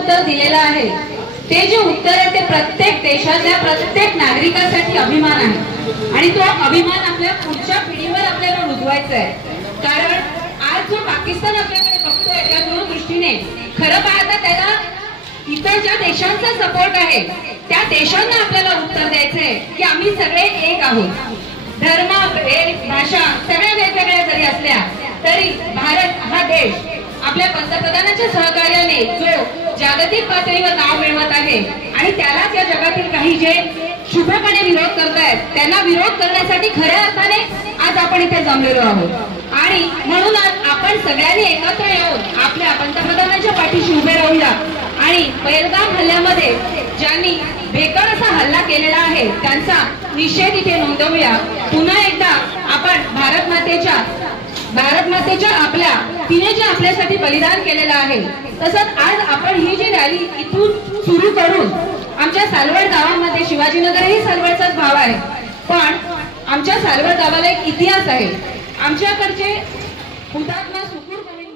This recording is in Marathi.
उत्तर दिलेलं आहे ते जे उत्तर आहे ते प्रत्येक देशातल्या प्रत्येक नागरिकासाठी अभिमान आहे आणि तो अभिमान आपल्या पुढच्या पिढीवर आपल्याला रुजवायचा आहे। कारण आज जो पाकिस्तान आपल्याकडे बघतोय त्या दूरदृष्टीने खरं पाहता त्याला इतर ज्या देशांचा सपोर्ट आहे त्या देशांना आपल्याला उत्तर द्यायचंय की आम्ही सगळे एक आहोत। धर्म, भाषा सगळ्या वेगवेगळ्या जरी असल्या तरी भारत हा देश आपल्या पंतप्रधानांच्या सहकार्याने जो जागतिक पातळीवर नाव मिळवत आहे आणि त्यालाच या जगातील काही जे शुभपणे विरोध करतायत त्यांना विरोध करण्यासाठी खऱ्या अर्थाने आज आपण इथे जमलेलो आहोत। आणि म्हणून आज आपण सगळ्यांनी एकत्र येऊन आपल्या पंतप्रधानांच्या पाठीशी उभे राहूया आणि पहलगाम हल्ल्यामध्ये ज्यांनी भेकड असा हल्ला केलेला आहे त्यांचा निषेध इथे नोंदवूया। पुन्हा एकदा आपण भारत मातेच्या आपल्या तिने जे आपल्यासाठी बलिदान केलेलं आहे तसंच आज आपण ही जी रॅली इथून सुरू करून आमच्या सालवड गावामध्ये शिवाजीनगर ही सालवडचाच भाव आहे पण आमच्या सालवड गावाला एक इतिहास आहे। आमच्याकडचे हुतात्मा सुखूर गोविंद